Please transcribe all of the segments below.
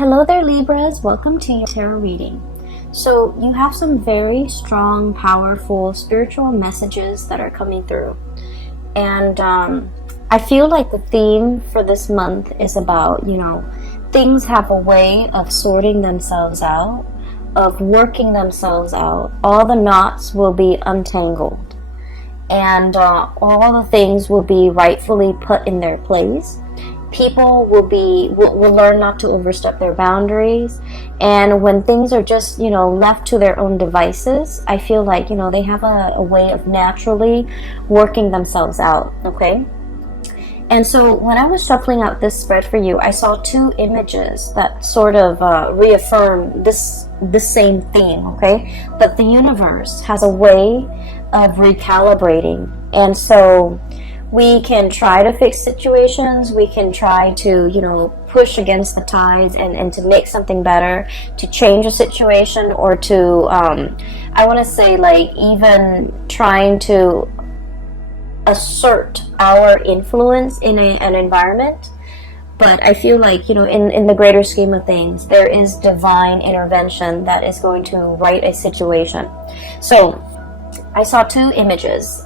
Hello there, Libras. Welcome to your tarot reading. So you have some very strong, powerful spiritual messages that are coming through. And I feel like the theme for this month is about, things have a way of sorting themselves out, of working themselves out. All the knots will be untangled. And all the things will be rightfully put in their place. People will learn not to overstep their boundaries, and when things are just left to their own devices, I feel like they have a way of naturally working themselves out. Okay, and so when I was shuffling out this spread for you, I saw two images that sort of reaffirm this same theme. Okay, but the universe has a way of recalibrating, and so we can try to fix situations, we can try to, push against the tides and to make something better, to change a situation, or to, I want to say, like, even trying to assert our influence in an environment. But I feel like, in the greater scheme of things, there is divine intervention that is going to right a situation. So I saw two images.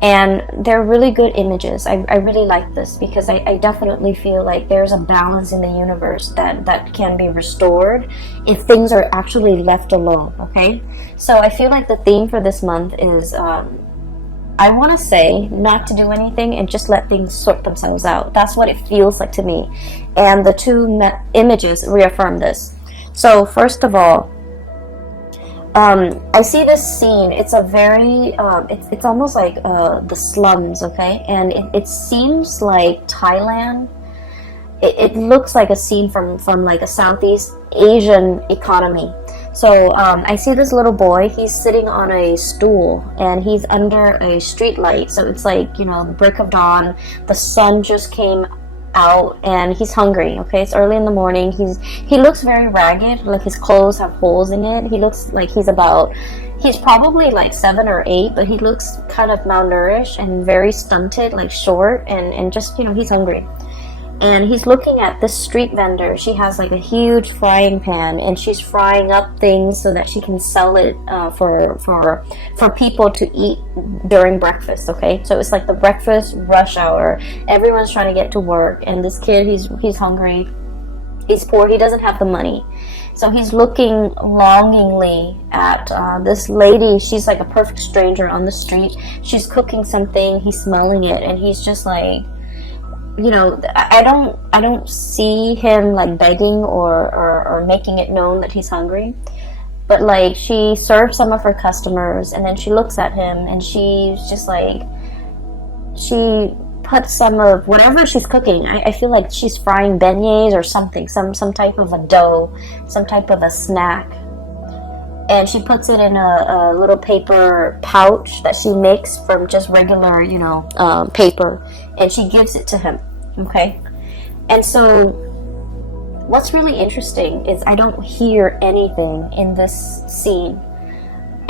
And they're really good images. I really like this because I definitely feel like there's a balance in the universe that can be restored if things are actually left alone, okay? So I feel like the theme for this month is, I want to say not to do anything and just let things sort themselves out. That's what it feels like to me. And the two images reaffirm this. So first of all, I see this scene. It's a very, it's almost like the slums, okay? And it seems like Thailand. It looks like a scene from like a Southeast Asian economy. So I see this little boy. He's sitting on a stool and he's under a street light. So it's like, break of dawn. The sun just came out and he's hungry. Okay, it's early in the morning. He looks very ragged, like his clothes have holes in it. He looks like he's probably like 7 or 8, but he looks kind of malnourished and very stunted, like short, and just he's hungry. And he's looking at this street vendor. She has like a huge frying pan, and she's frying up things so that she can sell it for people to eat during breakfast. Okay, so it's like the breakfast rush hour. Everyone's trying to get to work, and this kid, he's hungry. He's poor. He doesn't have the money, so he's looking longingly at this lady. She's like a perfect stranger on the street. She's cooking something. He's smelling it, and he's just like, I don't see him like begging or making it known that he's hungry, but like she serves some of her customers, and then she looks at him and she's just like, she puts some of whatever she's cooking. I feel like she's frying beignets or something, some type of a dough, some type of a snack. And she puts it in a little paper pouch that she makes from just regular, paper. And she gives it to him, okay? And so what's really interesting is I don't hear anything in this scene.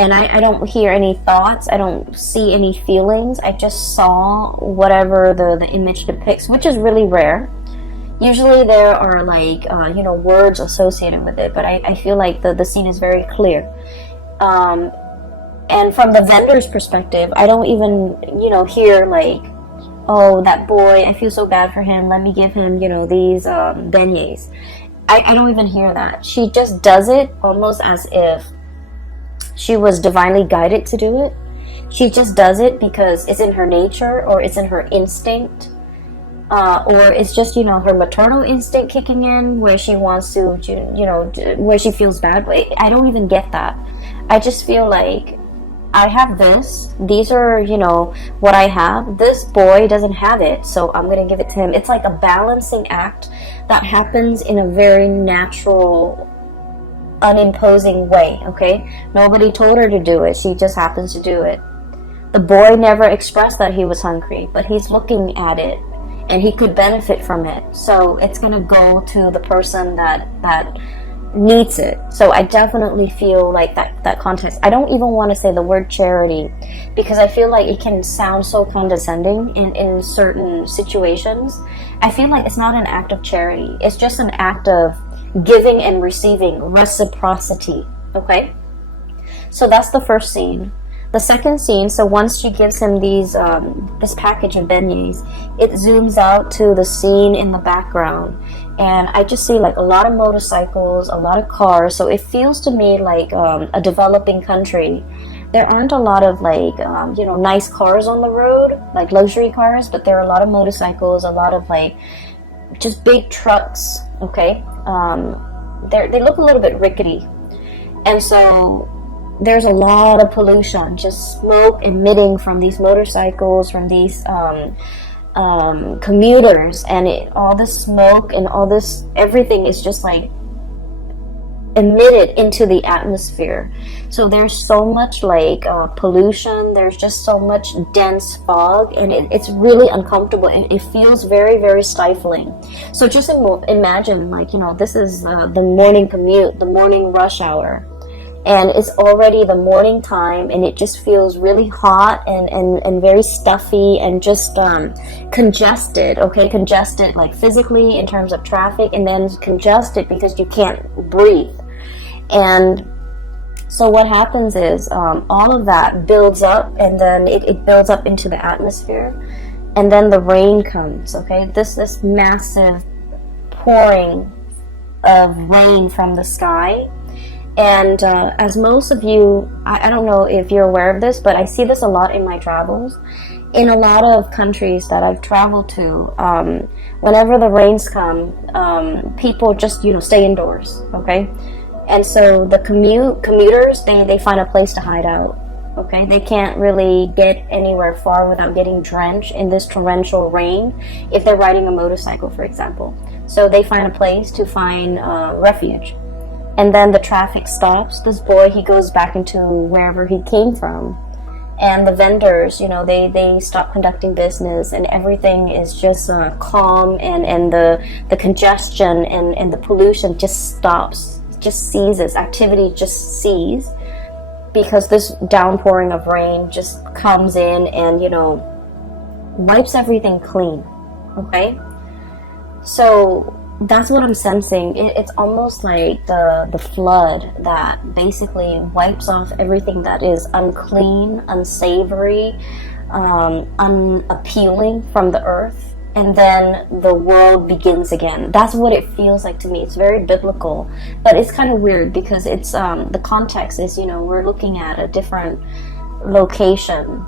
And I don't hear any thoughts. I don't see any feelings. I just saw whatever the image depicts, which is really rare. Usually there are like, words associated with it, but I feel like the scene is very clear. And from the vendor's perspective, I don't even, hear like, oh, that boy, I feel so bad for him. Let me give him, these beignets. I don't even hear that. She just does it almost as if she was divinely guided to do it. She just does it because it's in her nature, or it's in her instinct. Or it's just, her maternal instinct kicking in where she wants to, where she feels bad. But I don't even get that. I just feel like I have this. These are, what I have. This boy doesn't have it, so I'm going to give it to him. It's like a balancing act that happens in a very natural, unimposing way, okay? Nobody told her to do it. She just happens to do it. The boy never expressed that he was hungry, but he's looking at it. And he could benefit from it. So it's going to go to the person that needs it. So I definitely feel like that context. I don't even want to say the word charity because I feel like it can sound so condescending in certain situations. I feel like it's not an act of charity. It's just an act of giving and receiving, reciprocity. Okay, so that's the first scene. The second scene, so once she gives him these this package of beignets, it zooms out to the scene in the background, and I just see like a lot of motorcycles, a lot of cars. So it feels to me like a developing country. There aren't a lot of like you know, nice cars on the road, like luxury cars, but there are a lot of motorcycles, a lot of like just big trucks. Okay, they look a little bit rickety, and so there's a lot of pollution, just smoke emitting from these motorcycles, from these commuters, and all this smoke and all this, everything is just like emitted into the atmosphere. So there's so much like pollution, there's just so much dense fog, and it's really uncomfortable, and it feels very, very stifling. So just imagine, like, you know, this is the morning commute, the morning rush hour, and it's already the morning time, and it just feels really hot and very stuffy and just congested. Okay, congested like physically in terms of traffic, and then congested because you can't breathe. And so what happens is all of that builds up, and then it builds up into the atmosphere, and then the rain comes. Okay, this massive pouring of rain from the sky. And as most of you, I don't know if you're aware of this, but I see this a lot in my travels. In a lot of countries that I've traveled to, whenever the rains come, people just, you know, stay indoors, okay? And so the commuters, they find a place to hide out, okay? They can't really get anywhere far without getting drenched in this torrential rain if they're riding a motorcycle, for example. So they find a place to find refuge. And then the traffic stops. This boy, he goes back into wherever he came from. And the vendors, you know, they stop conducting business, and everything is just calm, and the congestion and the pollution just stops, just ceases. Activity just ceases because this downpouring of rain just comes in and, you know, wipes everything clean. Okay? So that's what I'm sensing. It's almost like the flood that basically wipes off everything that is unclean, unsavory, unappealing from the earth, and then the world begins again. That's what it feels like to me. It's very biblical, but it's kind of weird because it's the context is, you know, we're looking at a different location.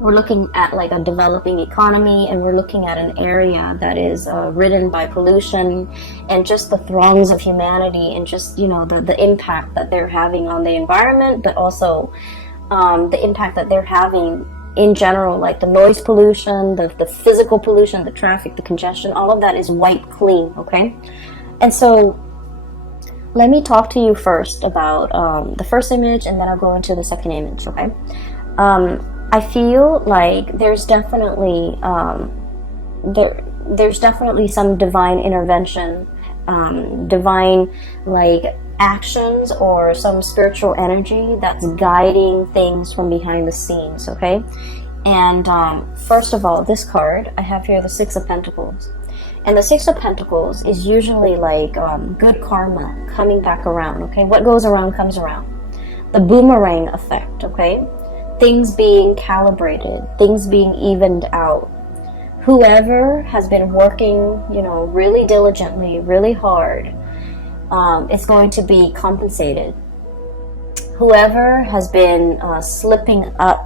We're looking at like a developing economy, and we're looking at an area that is ridden by pollution and just the throngs of humanity, and just, you know, the impact that they're having on the environment, but also the impact that they're having in general, like the noise pollution, the physical pollution, the traffic, the congestion, all of that is wiped clean, okay? And so let me talk to you first about the first image, and then I'll go into the second image, okay? I feel like there's definitely there's definitely some divine intervention, divine like actions, or some spiritual energy that's guiding things from behind the scenes. Okay, and first of all, this card I have here, the Six of Pentacles, and the Six of Pentacles is usually like good karma coming back around. Okay, what goes around comes around. The boomerang effect. Okay. Things being calibrated, things being evened out. Whoever has been working, you know, really diligently, really hard, is going to be compensated. Whoever has been slipping up,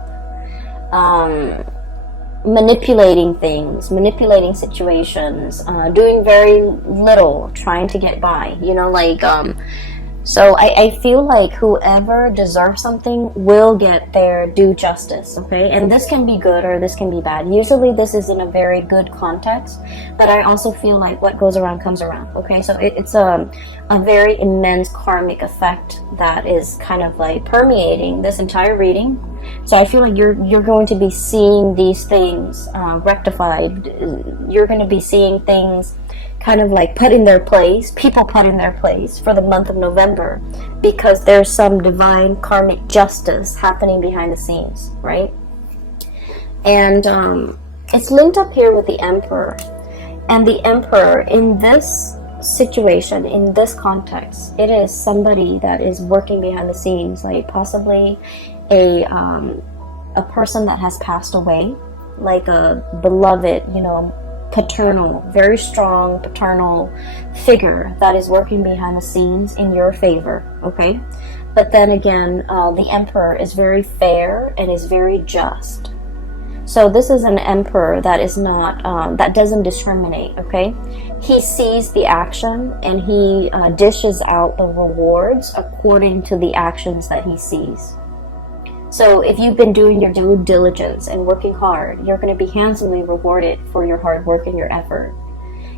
manipulating things, manipulating situations, doing very little, trying to get by, you know, like so I feel like whoever deserves something will get their due justice, okay? And this can be good or this can be bad. Usually this is in a very good context, but I also feel like what goes around comes around, okay? So it's a very immense karmic effect that is kind of like permeating this entire reading. So I feel like you're going to be seeing these things rectified. You're going to be seeing things kind of like put in their place, people put in their place for the month of November, because there's some divine karmic justice happening behind the scenes, right? And it's linked up here with the Emperor. And the Emperor in this situation, in this context, it is somebody that is working behind the scenes, like possibly a person that has passed away, like a beloved, paternal, very strong paternal figure that is working behind the scenes in your favor, okay? But then again, the emperor is very fair and is very just. So this is an emperor that is not, that doesn't discriminate, okay? He sees the action and he dishes out the rewards according to the actions that he sees. So if you've been doing your due diligence and working hard, you're going to be handsomely rewarded for your hard work and your effort.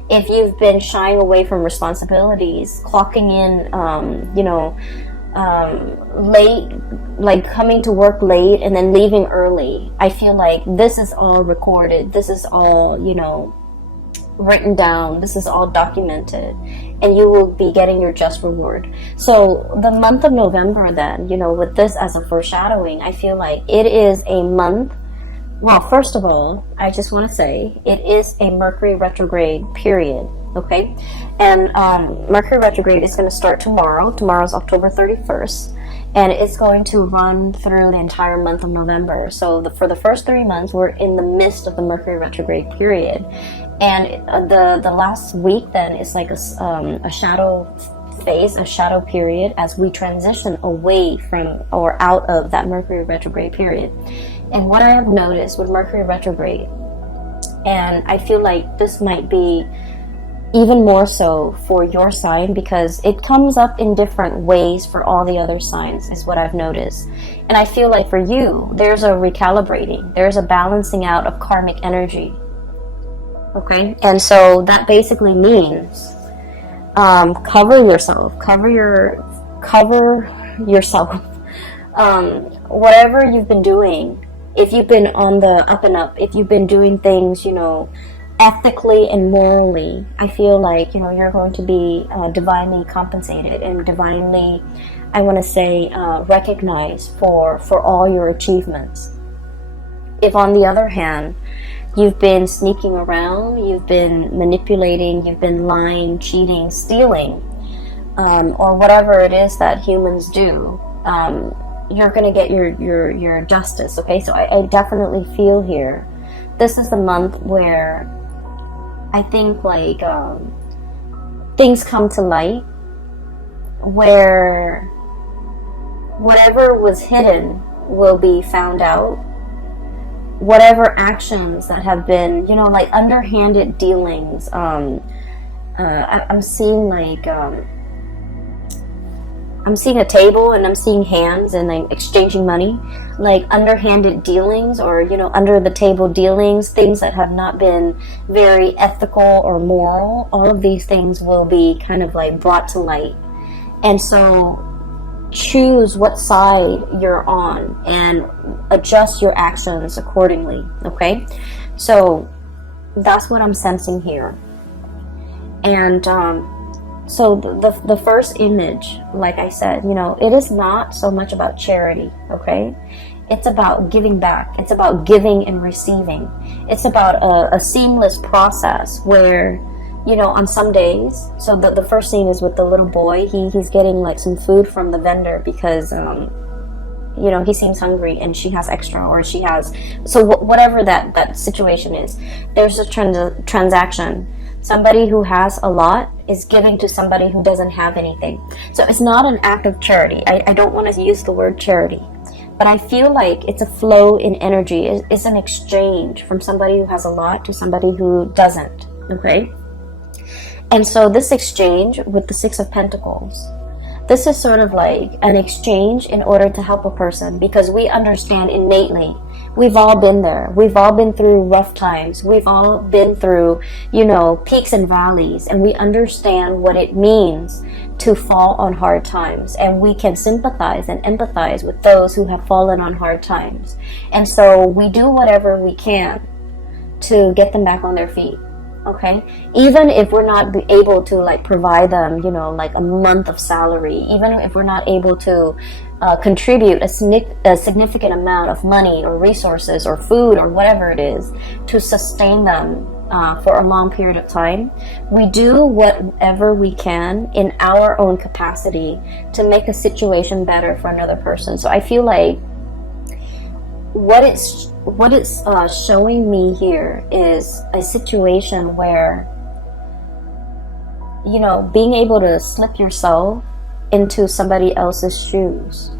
If you've been shying away from responsibilities, clocking in, late, like coming to work late and then leaving early, I feel like this is all recorded. This is all, written down. This is all documented, and you will be getting your just reward. So the month of November then, with this as a foreshadowing, I feel like it is a month. Well, first of all, I just want to say it is a Mercury retrograde period, okay? And Mercury retrograde is going to start tomorrow. Tomorrow's October 31st, and it's going to run through the entire month of November. So for the first 3 months, we're in the midst of the Mercury retrograde period. And the last week then is like a shadow phase, a shadow period, as we transition away from or out of that Mercury retrograde period. And what I have noticed with Mercury retrograde, and I feel like this might be even more so for your sign, because it comes up in different ways for all the other signs, is what I've noticed. And I feel like for you, there's a recalibrating, there's a balancing out of karmic energy. Okay, and so that basically means cover yourself. Whatever you've been doing, if you've been on the up and up, if you've been doing things, ethically and morally, I feel like you're going to be divinely compensated and divinely, I want to say, recognized for all your achievements. If on the other hand, you've been sneaking around, you've been manipulating, you've been lying, cheating, stealing, or whatever it is that humans do, you're going to get your justice, okay? So I definitely feel here, this is the month where I think like things come to light, where whatever was hidden will be found out. Whatever actions that have been, like underhanded dealings, I'm seeing like, I'm seeing a table and I'm seeing hands and like exchanging money, like underhanded dealings or, under the table dealings, things that have not been very ethical or moral. All of these things will be kind of like brought to light. And so choose what side you're on and adjust your actions accordingly, okay? So that's what I'm sensing here. And so the first image, like I said, it is not so much about charity, okay? It's about giving back. It's about giving and receiving. It's about a seamless process where on some days, so the first scene is with the little boy. He's getting like some food from the vendor because he seems hungry and she has extra, or she has, so whatever that situation is, there's a transaction. Somebody who has a lot is giving to somebody who doesn't have anything. So it's not an act of charity. I don't want to use the word charity, but I feel like it's a flow in energy. It's an exchange from somebody who has a lot to somebody who doesn't, okay? And so this exchange with the Six of Pentacles, this is sort of like an exchange in order to help a person, because we understand innately, we've all been there. We've all been through rough times. We've all been through, peaks and valleys, and we understand what it means to fall on hard times. And we can sympathize and empathize with those who have fallen on hard times. And so we do whatever we can to get them back on their feet. Okay, even if we're not able to like provide them, like a month of salary, even if we're not able to contribute a significant amount of money or resources or food or whatever it is to sustain them for a long period of time, we do whatever we can in our own capacity to make a situation better for another person. So I feel like what it's showing me here is a situation where, you know, being able to slip yourself into somebody else's shoes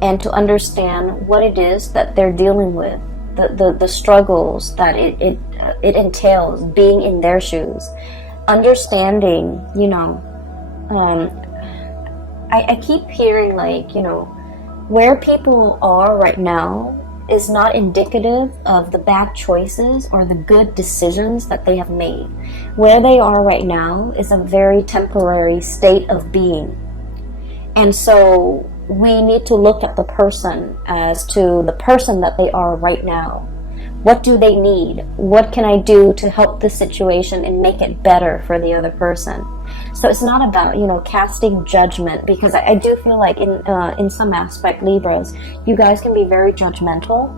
and to understand what it is that they're dealing with, the struggles that it entails being in their shoes, understanding, you know, I keep hearing, like, you know, where people are right now is not indicative of the bad choices or the good decisions that they have made. Where they are right now is a very temporary state of being. And so we need to look at the person as to the person that they are right now. What do they need? What can I do to help the situation and make it better for the other person? So it's not about, you know, casting judgment, because I do feel like in some aspect, Libras, you guys can be very judgmental.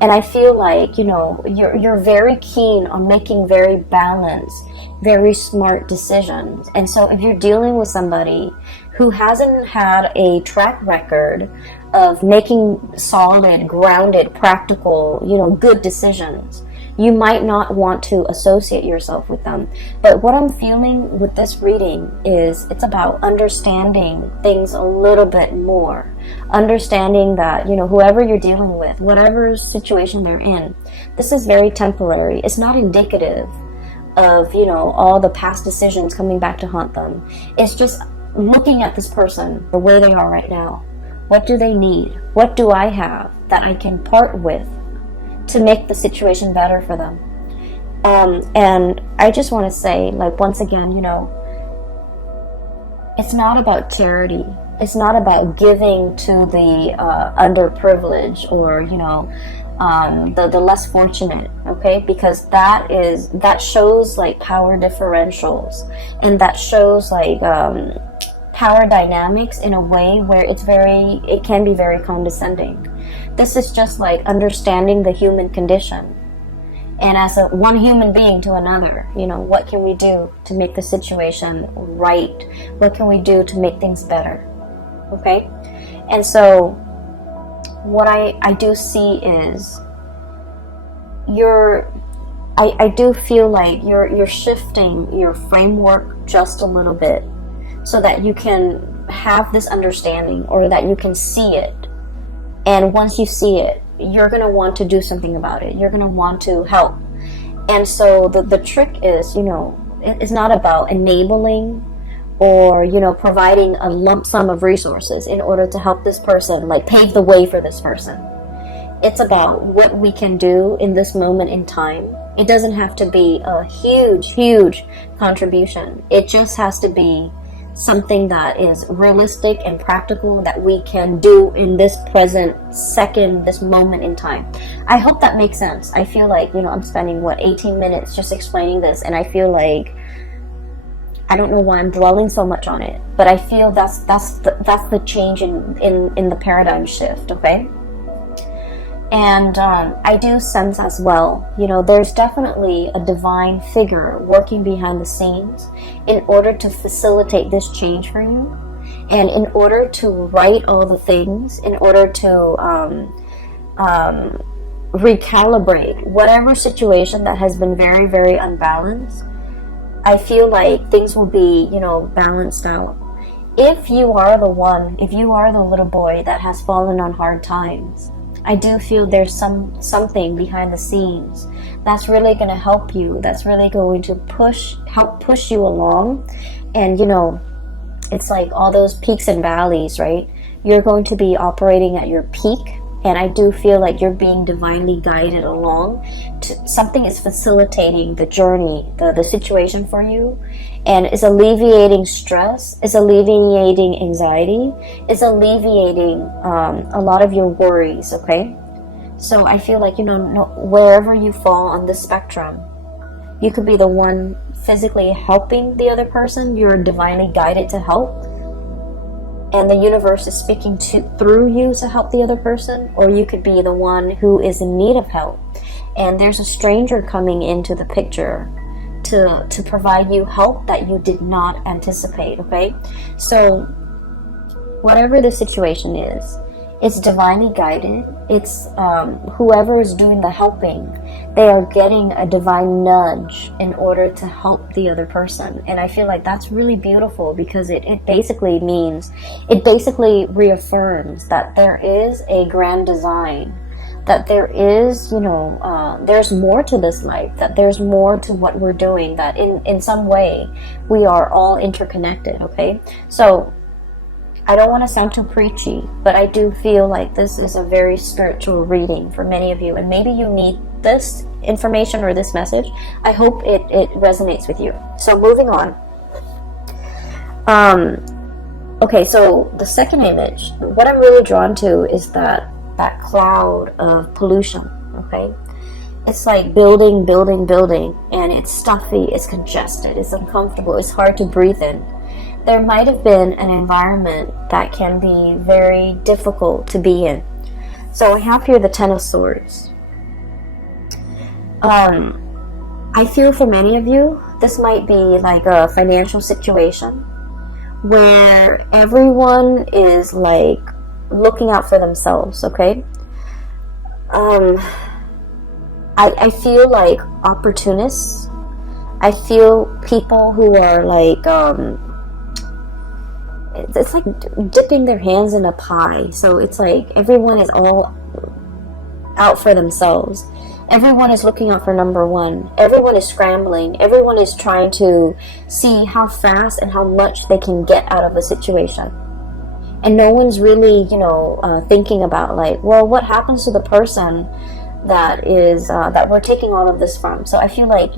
And I feel like, you know, you're very keen on making very balanced, very smart decisions. And so if you're dealing with somebody who hasn't had a track record of making solid, grounded, practical, you know, good decisions, you might not want to associate yourself with them. But what I'm feeling with this reading is it's about understanding things a little bit more. Understanding that, you know, whoever you're dealing with, whatever situation they're in, this is very temporary. It's not indicative of, you know, all the past decisions coming back to haunt them. It's just looking at this person, the way they are right now. What do they need? What do I have that I can part with to make the situation better for them? And I just want to say, like, once again, you know, it's not about charity. It's not about giving to the underprivileged or, you know, the less fortunate, okay? Because that shows like power differentials, and that shows like power dynamics in a way where it can be very condescending. This is just like understanding the human condition, and as one human being to another, you know, what can we do to make the situation right? What can we do to make things better? Okay? And so what I do see is I do feel like you're shifting your framework just a little bit so that you can have this understanding, or that you can see it. And once you see it, you're going to want to do something about it. You're going to want to help. And so the trick is, you know, it's not about enabling or, you know, providing a lump sum of resources in order to help this person, like pave the way for this person. It's about what we can do in this moment in time. It doesn't have to be a huge contribution. It just has to be something that is realistic and practical that we can do in this present second, this moment in time. I hope that makes sense. I feel like, you know, I'm spending 18 minutes just explaining this, and I feel like I don't know why I'm dwelling so much on it, but I feel that's the change in the paradigm shift, okay? And I do sense as well, you know, there's definitely a divine figure working behind the scenes in order to facilitate this change for you, and in order to right all the things, in order to recalibrate whatever situation that has been very, very unbalanced. I feel like things will be, you know, balanced out. If you are the little boy that has fallen on hard times, I do feel there's something behind the scenes that's really going to help you, that's really going to help push you along. And, you know, it's like all those peaks and valleys, right? You're going to be operating at your peak, and I do feel like you're being divinely guided along. Something is facilitating the journey, the situation for you, and is alleviating stress, is alleviating anxiety, is alleviating a lot of your worries, okay? So I feel like, you know, wherever you fall on this spectrum, you could be the one physically helping the other person. You're divinely guided to help, and the universe is speaking through you to help the other person, or you could be the one who is in need of help. and there's a stranger coming into the picture to provide you help that you did not anticipate, okay? So whatever the situation is, it's divinely guided. It's whoever is doing the helping, they are getting a divine nudge in order to help the other person. And I feel like that's really beautiful, because it basically means, it basically reaffirms that there is a grand design, that there is, there's more to this life, that there's more to what we're doing, that in some way we are all interconnected, okay? So I don't want to sound too preachy, but I do feel like this is a very spiritual reading for many of you, and maybe you need this information or this message. I hope it resonates with you. So moving on. Okay, so the second image, what I'm really drawn to is that cloud of pollution, okay? It's like building, and it's stuffy, it's congested, it's uncomfortable, it's hard to breathe in. There might have been an environment that can be very difficult to be in. So I have here the Ten of Swords. I feel for many of you, this might be like a financial situation where everyone is like looking out for themselves, okay? I feel like opportunists. I feel people who are like, it's like dipping their hands in a pie. So it's like everyone is all out for themselves. Everyone is looking out for number one. Everyone is scrambling. Everyone is trying to see how fast and how much they can get out of a situation. And no one's really, thinking about like, well, what happens to the person that is that we're taking all of this from? So I feel like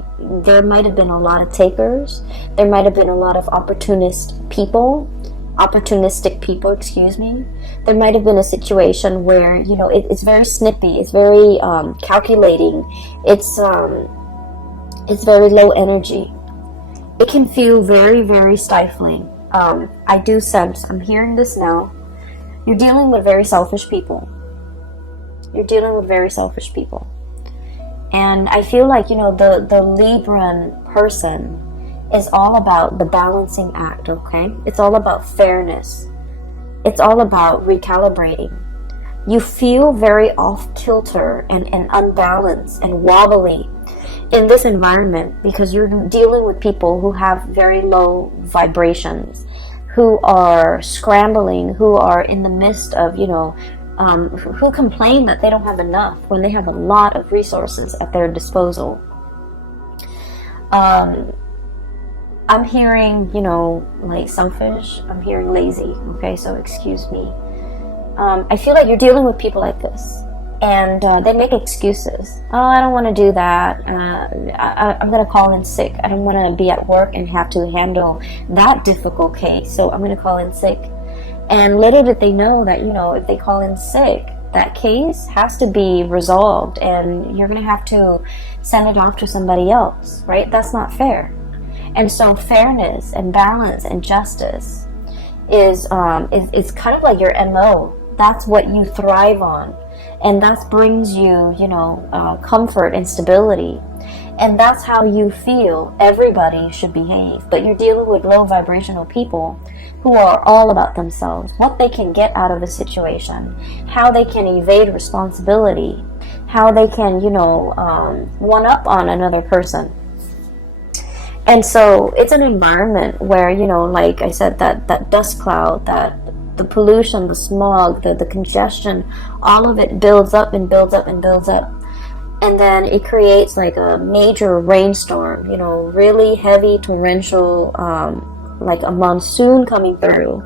there might have been a lot of takers. There might have been a lot of opportunistic people, excuse me. There might have been a situation where, it's very snippy, it's very calculating, it's very low energy. It can feel very, very stifling. I do sense, I'm hearing this now, you're dealing with very selfish people. And I feel like, the Libran person is all about the balancing act, okay? It's all about fairness. It's all about recalibrating. You feel very off kilter and unbalanced and wobbly in this environment because you're dealing with people who have very low vibrations, who are scrambling, who are in the midst of, who complain that they don't have enough when they have a lot of resources at their disposal. I'm hearing, like selfish. I'm hearing lazy. Okay, so excuse me. I feel like you're dealing with people like this, and they make excuses. Oh, I don't want to do that. I'm going to call in sick. I don't want to be at work and have to handle that difficult case, so I'm going to call in sick. And little did they know that, if they call in sick, that case has to be resolved, and you're going to have to send it off to somebody else, right? That's not fair. And so fairness and balance and justice is kind of like your MO. That's what you thrive on. And that brings you, comfort and stability. And that's how you feel everybody should behave. But you're dealing with low vibrational people who are all about themselves, what they can get out of a situation, how they can evade responsibility, how they can, one up on another person. And so it's an environment where, like I said, that dust cloud, that the pollution, the smog, the congestion, all of it builds up and builds up and builds up. And then it creates like a major rainstorm, really heavy, torrential, like a monsoon coming through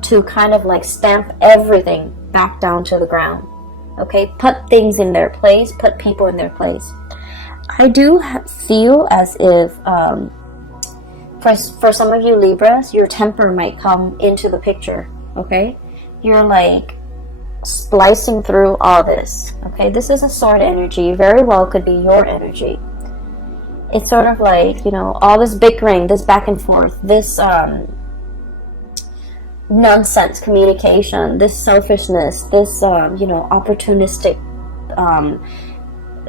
to kind of like stamp everything back down to the ground. Okay, put things in their place, put people in their place. I do feel as if for some of you Libras, your temper might come into the picture, okay? You're like splicing through all this, okay? This is a sword energy, very well could be your energy. It's sort of like, all this bickering, this back and forth, this nonsense communication, this selfishness, this, opportunistic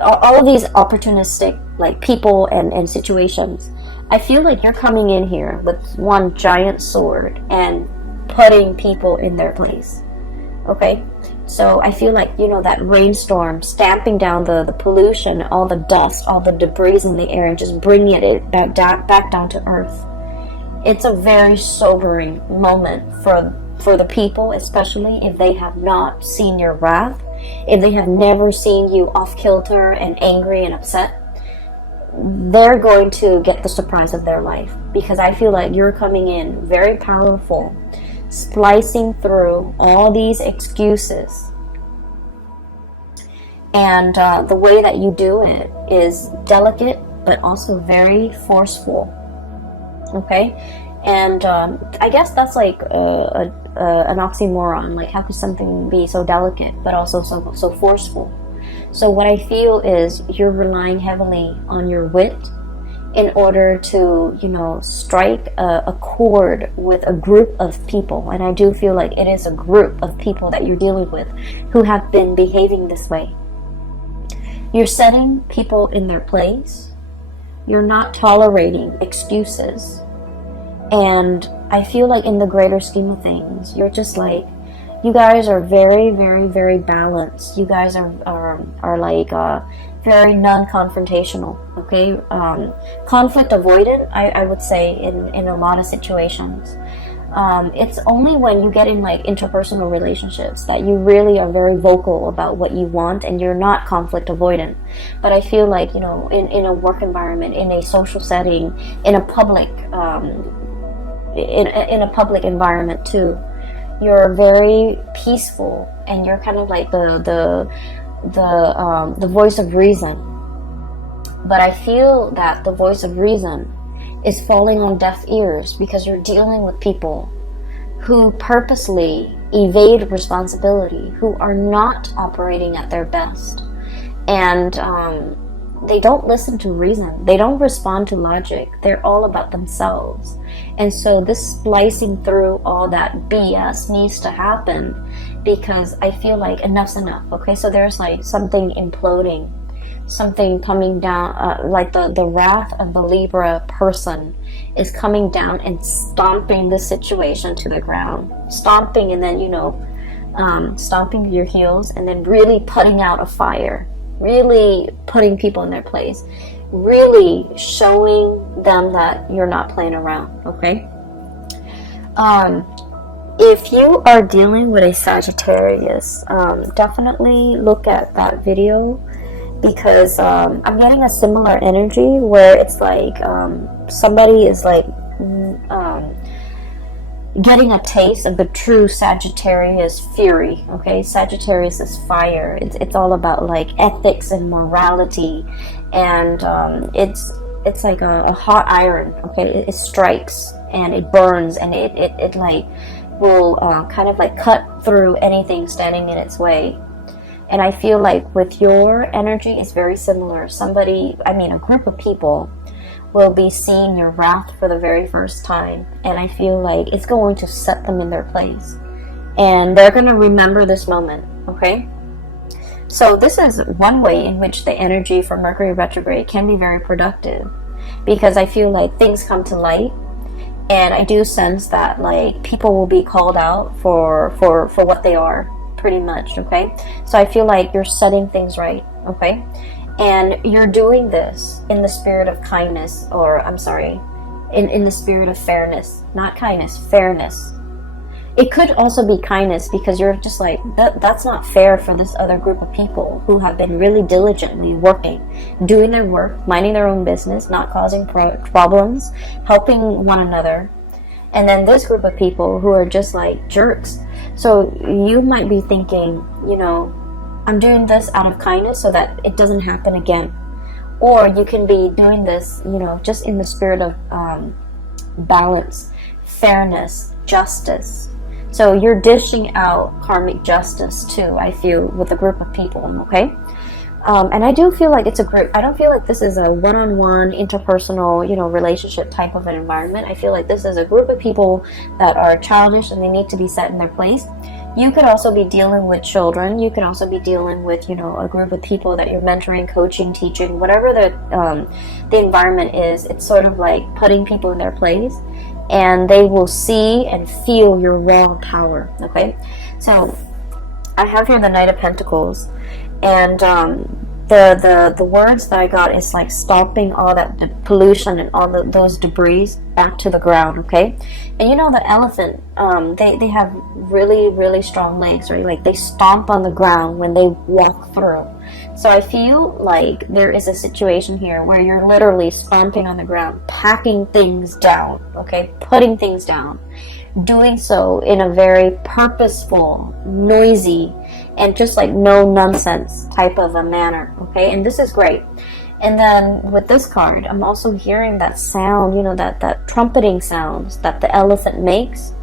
all of these opportunistic like people and situations. I feel like you're coming in here with one giant sword and putting people in their place. Okay, so I feel like, you know, that rainstorm stamping down the pollution, all the dust, all the debris in the air, and just bringing it back down to earth. It's a very sobering moment for the people, especially if they have not seen your wrath, if they have never seen you off kilter and angry and upset. They're going to get the surprise of their life, because I feel like you're coming in very powerful, splicing through all these excuses, and the way that you do it is delicate but also very forceful. Okay, and I guess that's like an oxymoron. Like, how could something be so delicate but also so forceful? So what I feel is you're relying heavily on your wit in order to, you know, strike a chord with a group of people. And I do feel like it is a group of people that you're dealing with who have been behaving this way. You're setting people in their place. You're not tolerating excuses. And I feel like in the greater scheme of things, you're just like, you guys are very, very, very balanced. You guys are like very non-confrontational. Okay, conflict avoidant, I would say, in a lot of situations. It's only when you get in like interpersonal relationships that you really are very vocal about what you want, and you're not conflict avoidant. But I feel like, you know, in a work environment, in a social setting, in a public in a public environment too, you're very peaceful, and you're kind of like the voice of reason. But I feel that the voice of reason is falling on deaf ears, because you're dealing with people who purposely evade responsibility, who are not operating at their best, and they don't listen to reason. They don't respond to logic. They're all about themselves. And so this splicing through all that BS needs to happen, because I feel like enough's enough. Okay, so there's like something imploding, something coming down, like the wrath of the Libra person is coming down and stomping the situation to the ground. Stomping, and then, you know, stomping your heels, and then really putting out a fire. Really putting people in their place, really showing them that you're not playing around. Okay, if you are dealing with a Sagittarius, definitely look at that video, because I'm getting a similar energy where it's like somebody is like getting a taste of the true Sagittarius fury. Okay, Sagittarius is fire. It's all about like ethics and morality, and it's like a hot iron. Okay, it strikes and it burns, and it like will kind of like cut through anything standing in its way. And I feel like with your energy, it's very similar. A group of people will be seeing your wrath for the very first time, and I feel like it's going to set them in their place, and they're going to remember this moment. Okay, so this is one way in which the energy for Mercury retrograde can be very productive, because I feel like things come to light, and I do sense that like people will be called out for what they are, pretty much. Okay, so I feel like you're setting things right. Okay, and you're doing this in the spirit of kindness, or I'm sorry, in the spirit of fairness. Not kindness, fairness. It could also be kindness, because you're just like, that's not fair for this other group of people who have been really diligently working, doing their work, minding their own business, not causing problems, helping one another. And then this group of people who are just like jerks. So you might be thinking, you know, I'm doing this out of kindness so that it doesn't happen again. Or you can be doing this, you know, just in the spirit of balance, fairness, justice. So you're dishing out karmic justice too, I feel, with a group of people. Okay, and I do feel like it's a group. I don't feel like this is a one-on-one interpersonal, you know, relationship type of an environment. I feel like this is a group of people that are childish, and they need to be set in their place. You could also be dealing with children. You could also be dealing with, you know, a group of people that you're mentoring, coaching, teaching, whatever the environment is. It's sort of like putting people in their place, and they will see and feel your raw power. Okay, so I have here the Knight of Pentacles, and the words that I got is like stomping all that pollution and all those debris back to the ground. Okay, and you know the elephant, they have really strong legs, right? Like they stomp on the ground when they walk through. So I feel like there is a situation here where you're literally stomping on the ground, packing things down. Okay, putting things down, doing so in a very purposeful, noisy, and just like no nonsense type of a manner. Okay, and this is great. And then with this card, I'm also hearing that sound, you know, that trumpeting sounds that the elephant makes.